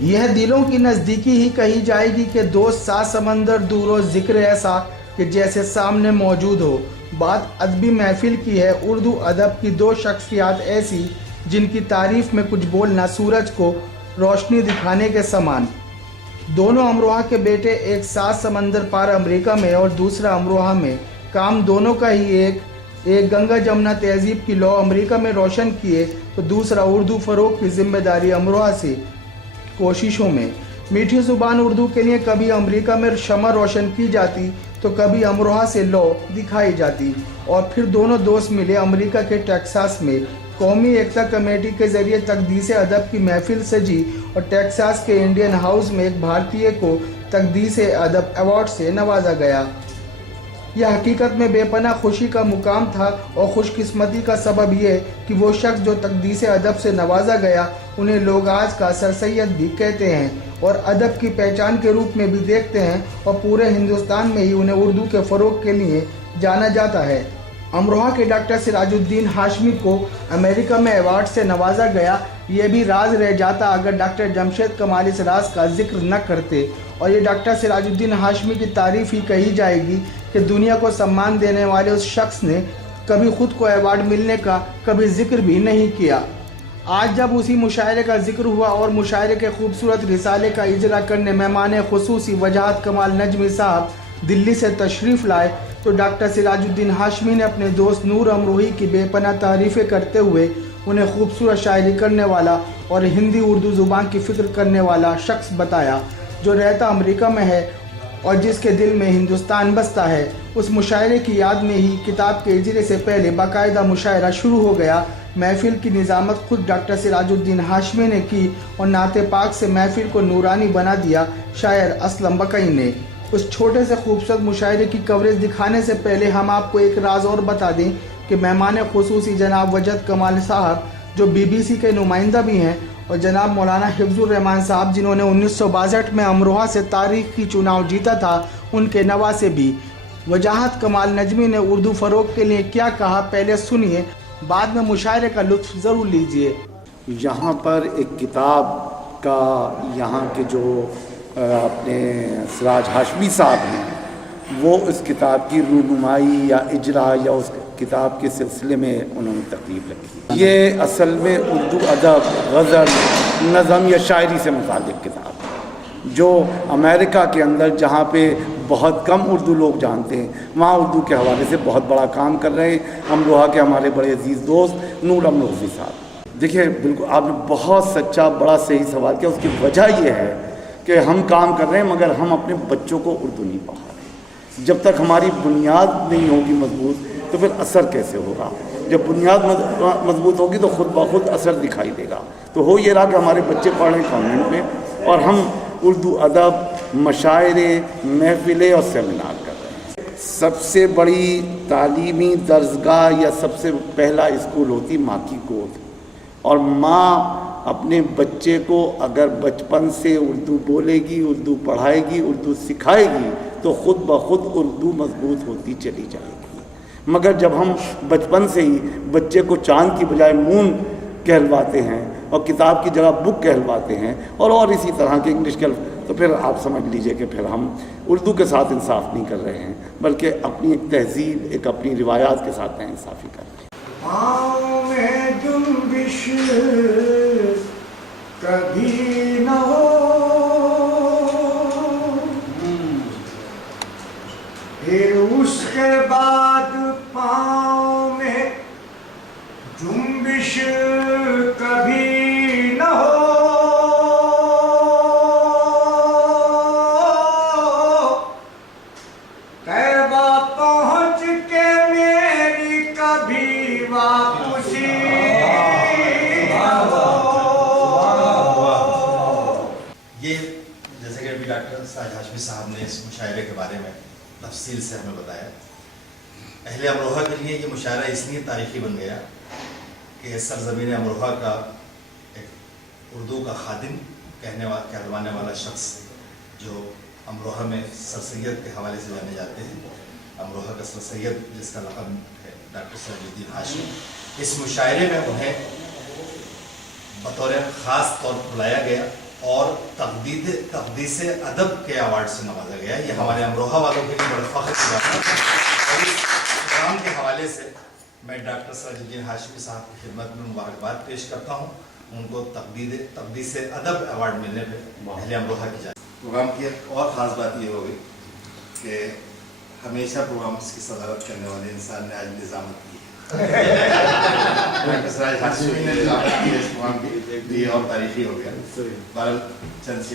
یہ دلوں کی نزدیکی ہی کہی جائے گی کہ دوست سات سمندر دور و ذکر ایسا کہ جیسے سامنے موجود ہو۔ بات ادبی محفل کی ہے، اردو ادب کی دو شخصیات ایسی جن کی تعریف میں کچھ بولنا سورج کو روشنی دکھانے کے سمان۔ دونوں امروہہ کے بیٹے، ایک سات سمندر پار امریکہ میں اور دوسرا امروہہ میں۔ کام دونوں کا ہی ایک گنگا جمنا تہذیب کی لو امریکہ میں روشن کیے تو دوسرا اردو فروغ کی ذمہ داری امروہہ سے کوششوں میں۔ میٹھی زبان اردو کے لیے کبھی امریکہ میں شمع روشن کی جاتی تو کبھی امروہہ سے لو دکھائی جاتی، اور پھر دونوں دوست ملے امریکہ کے ٹیکساس میں۔ قومی ایکتا کمیٹی کے ذریعے تقدیس ادب کی محفل سجی اور ٹیکساس کے انڈین ہاؤس میں ایک بھارتیہ کو تقدیس ادب ایوارڈ سے نوازا گیا۔ یہ حقیقت میں بے پناہ خوشی کا مقام تھا، اور خوش قسمتی کا سبب یہ کہ وہ شخص جو تقدیس ادب سے نوازا گیا انہیں لوگ آج کا سر سید بھی کہتے ہیں اور ادب کی پہچان کے روپ میں بھی دیکھتے ہیں، اور پورے ہندوستان میں ہی انہیں اردو کے فروغ کے لیے جانا جاتا ہے۔ امروہہ کے ڈاکٹر سراج الدین ہاشمی کو امریکہ میں ایوارڈ سے نوازا گیا، یہ بھی راز رہ جاتا اگر ڈاکٹر جمشید کمال اس راز کا ذکر نہ کرتے، اور یہ ڈاکٹر سراج الدین ہاشمی کی تعریف ہی کہی جائے گی کہ دنیا کو سمان دینے والے اس شخص نے کبھی خود کو ایوارڈ ملنے کا کبھی ذکر بھی نہیں کیا۔ آج جب اسی مشاعرے کا ذکر ہوا اور مشاعرے کے خوبصورت رسالے کا اجرا کرنے مہمان خصوصی وجاہت کمال نجمی صاحب دلی سے تشریف لائے تو ڈاکٹر سراج الدین ہاشمی نے اپنے دوست نور امروہی کی بے پناہ تعریفیں کرتے ہوئے انہیں خوبصورت شاعری کرنے والا اور ہندی اردو زبان کی فکر کرنے والا شخص بتایا، جو رہتا امریکہ میں ہے اور جس کے دل میں ہندوستان بستا ہے۔ اس مشاعرے کی یاد میں ہی کتاب کے اجرے سے پہلے باقاعدہ مشاعرہ شروع ہو گیا۔ محفل کی نظامت خود ڈاکٹر سراج الدین ہاشمی نے کی اور نعت پاک سے محفل کو نورانی بنا دیا شاعر اسلم بقئی نے۔ اس چھوٹے سے خوبصورت مشاعرے کی کوریج دکھانے سے پہلے ہم آپ کو ایک راز اور بتا دیں کہ مہمان خصوصی جناب وجاہت کمال صاحب جو BBC کے نمائندہ بھی ہیں، اور جناب مولانا حفظ الرحمان صاحب جنہوں نے 1962 میں امروہہ سے تاریخی چناؤ جیتا تھا، ان کے نواسے بھی۔ وجاہت کمال نجمی نے اردو فروغ کے لیے کیا کہا، پہلے سنیے، بعد میں مشاعرے کا لطف ضرور لیجئے۔ یہاں پر ایک کتاب کا یہاں کے جو اپنے سراج ہاشمی صاحب ہیں وہ اس کتاب کی رونمائی یا اجرا یا اس کتاب کے سلسلے میں انہوں نے تقریب رکھی۔ یہ اصل میں اردو ادب، غزل، نظم یا شاعری سے متعلق کتاب ہے، جو امریکہ کے اندر جہاں پہ بہت کم اردو لوگ جانتے ہیں وہاں اردو کے حوالے سے بہت بڑا کام کر رہے ہیں امروہہ کے ہمارے بڑے عزیز دوست نور امروہی صاحب۔ دیکھیے، بالکل آپ نے بہت سچا بڑا صحیح سوال کیا۔ اس کی وجہ یہ ہے کہ ہم کام کر رہے ہیں مگر ہم اپنے بچوں کو اردو نہیں پڑھا رہے۔ جب تک ہماری بنیاد نہیں ہوگی مضبوط تو پھر اثر کیسے ہوگا؟ جب بنیاد مضبوط ہوگی تو خود بخود اثر دکھائی دے گا۔ تو ہو یہ رہا کہ ہمارے بچے پڑھ رہے ہیں کانوینٹ میں اور ہم اردو ادب، مشاعرے، محفلیں اور سیمینار کر رہے ہیں۔ سب سے بڑی تعلیمی درسگاہ یا سب سے پہلا اسکول ہوتی ماں کی گود، اور ماں اپنے بچے کو اگر بچپن سے اردو بولے گی، اردو پڑھائے گی، اردو سکھائے گی تو خود بخود اردو مضبوط ہوتی چلی جائے گی۔ مگر جب ہم بچپن سے ہی بچے کو چاند کی بجائے مون کہلواتے ہیں اور کتاب کی جگہ بک کہلواتے ہیں اور اسی طرح کے انگلش تو پھر آپ سمجھ لیجئے کہ پھر ہم اردو کے ساتھ انصاف نہیں کر رہے ہیں بلکہ اپنی ایک تہذیب، ایک اپنی روایات کے ساتھ انصافی کر رہے ہیں۔ پاؤں میں جنبش کبھی نہ ہو، پھر اس کے بعد پاؤں میں جنبش کبھی نہ ہو، طیبہ پہنچ کے میری کبھی واپسی نہ ہو۔ یہ جیسے کہ ابھی ڈاکٹر سراج ہاشمی صاحب نے اس مشاعرے کے بارے میں تفصیل سے ہمیں بتایا۔ اہل امروہہ کے لیے یہ مشاعرہ اس لیے تاریخی بن گیا کہ سرزمین امروہہ کا ایک اردو کا خادم کہلوانے والا شخص جو امروہہ میں سر سید کے حوالے سے جانے جاتے ہیں، امروہہ کا سر سید جس کا لقب ہے ڈاکٹر سراج الدین ہاشمی، اس مشاعرے میں انہیں بطور خاص طور پر بلایا گیا اور تقدیس ادب کے ایوارڈ سے نوازا گیا ہے. یہ ہمارے امروہہ والوں کے لیے بڑا فخر کی بات ہے. اور اس پروگرام کے حوالے سے میں ڈاکٹر سراج الدین ہاشمی صاحب کی خدمت میں مبارکباد پیش کرتا ہوں. ان کو تقدیس ادب ایوارڈ ملنے پہ اہل امروہہ کی جائے. پروگرام کی ایک اور خاص بات یہ ہوگی کہ ہمیشہ پروگرامس کی صدارت کرنے والے انسان نے آج نظامت کی ہے. ڈاکٹر سراج ہاشمی نے نظامت کی ہے اس پروگرام کی. یہ اور تاریخی ہو گیا. بہرحال چند سی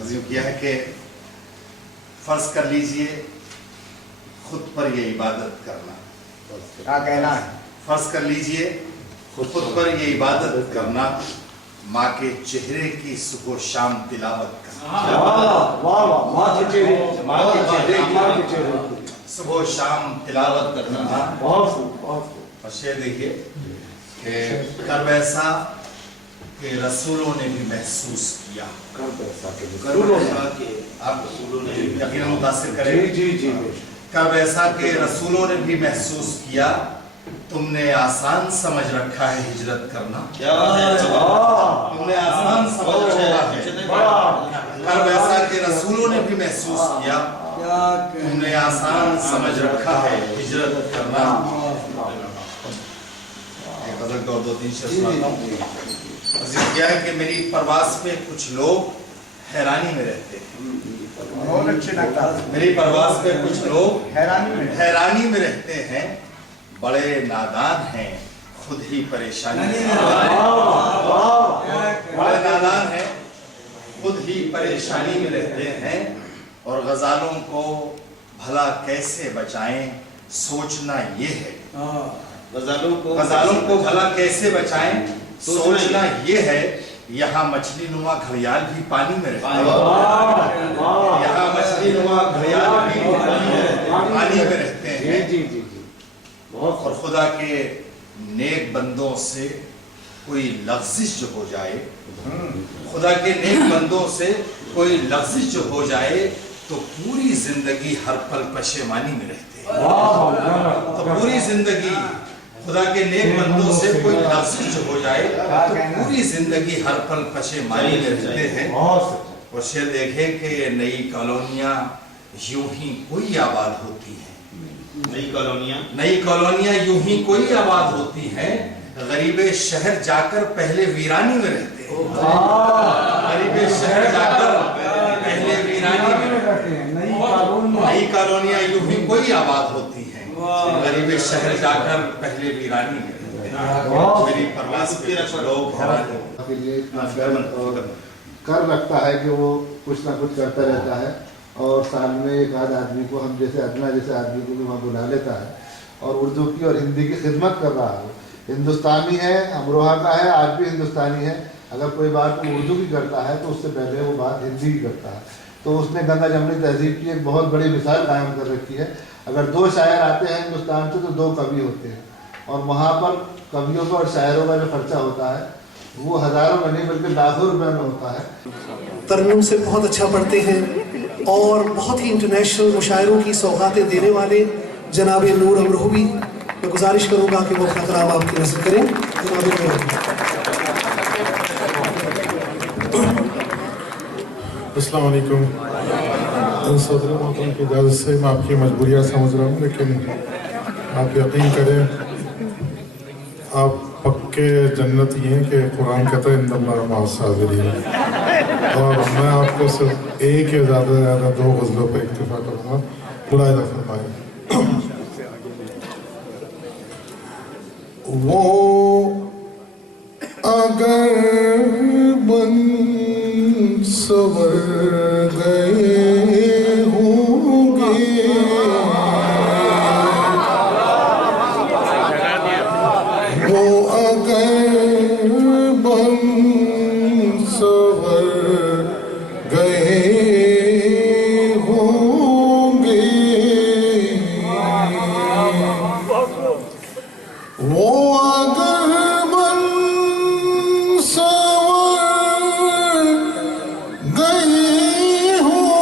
عظیم کیا ہے کہ فرض کر لیجئے خود پر یہ عبادت کرنا. کیا کہنا ہے؟ فرض کر لیجئے خود پر یہ عبادت کرنا، ماں کے چہرے کی صبح و شام تلاوت کرنا. صبح و شام تلاوت کرنا. اور شعر دیکھیے کہ کرب ایسا کہ رسولوں نے بھی محسوس کیا. آپ یقیناً متاثر کریں. کرب ایسا کہ رسولوں نے بھی محسوس کیا، تم نے آسان سمجھ رکھا ہے ہجرت کرنا. تم نے آسان سمجھ رکھا ہے. کرب ایسا کہ رسولوں نے بھی محسوس کیا، تم نے آسان سمجھ رکھا ہے ہجرت کرنا. ایک غزل کے اور دو تین شعر سناتا ہوں. عزیز کیا ہے کہ میری پرواز پہ کچھ لوگ حیرانی میں رہتے ہیں. بہت اچھے لگتا ہے. میری پرواز پہ کچھ لوگ حیرانی میں رہتے ہیں، بڑے نادان ہیں خود ہی پریشانی سے. بڑے نادان ہیں خود ہی پریشانی میں رہتے ہیں، اور غزالوں کو بھلا کیسے بچائیں سوچنا یہ ہے. غزالوں کو بھلا کیسے بچائیں سوچنا یہ ہے. یہاں مچھلی نما گھڑیال بھی پانی میں رہتے ہیں. یہاں مچھلی نما گھڑیال بھی پانی میں رہتے ہیں. اور خدا کے نیک بندوں سے کوئی لغزش جو ہو جائے، خدا کے نیک بندوں سے کوئی لغزش جو ہو جائے تو پوری زندگی ہر پل پشیمانی میں رہتے ہیں. تو پوری زندگی خدا کے نیک بندوں سے کوئی لغزش جو ہو جائے تو پوری زندگی ہر پل پشیمانی میں رہتے ہیں. اور شعر دیکھیں کہ نئی کالونیاں یوں ہی کوئی آباد ہوتی ہیں. نئی کالونیاں یوں ہی کوئی آباد ہوتی ہیں، غریب شہر جا کر پہلے ویرانی میں رہتے ہیں. غریب شہر جا کر پہلے ویرانی میں رہتے ہیں. نئی کالونیاں یوں ہی کوئی آباد ہوتی ہیں، غریب شہر جا کر پہلے ویرانی میں رہتے ہیں. میری پرواز پہ کچھ لوگ کر رکھتا ہے کہ وہ کچھ نہ کچھ کرتا رہتا ہے، اور سال میں ایک آدھ آدمی کو ہم جیسے ادنا جیسے آدمی کو بھی وہاں بلا لیتا ہے، اور اردو کی اور ہندی کی خدمت کر رہا ہے. ہندوستانی ہے، امروہہ کا ہے، آج بھی ہندوستانی ہے. اگر کوئی بات وہ اردو کی کرتا ہے تو اس سے پہلے وہ بات ہندی کی کرتا ہے. تو اس نے گنگا جمنی تہذیب کی ایک بہت بڑی مثال قائم کر رکھی ہے. اگر دو شاعر آتے ہیں ہندوستان سے تو دو کوی ہوتے ہیں، اور وہاں پر کویوں کا اور شاعروں کا جو خرچہ ہوتا ہے وہ ہزاروں میں نہیں بلکہ لاکھوں روپے میں ہوتا ہے. ترنم سے بہت اچھا پڑھتے ہیں اور بہت ہی انٹرنیشنل مشاعروں کی سوغاتیں دینے والے جناب نور امروہوی، میں گزارش کروں گا کہ وہ اپنا کلام آپ کی نظر کریں. جناب نور. السلام علیکم. صدر محترم کی اجازت سے میں آپ کی مجبوریات سمجھ رہا ہوں، لیکن آپ یقین کریں آپ پکے جنتی ہیں کہ قرآن کہتا ہے اِنَّ اللَّهَ مَعَ الصَّابِرِينَ. اور میں آپ کو صرف ایک یا زیادہ سے زیادہ دو غزلوں پر اکتفا کروں گا. ملاحظہ فرمائیں. وہ اگر بن سور گئے ہوں گے وہ اگر بن سور گئے ہوں گے وہ اگر بن سور گئے ہوں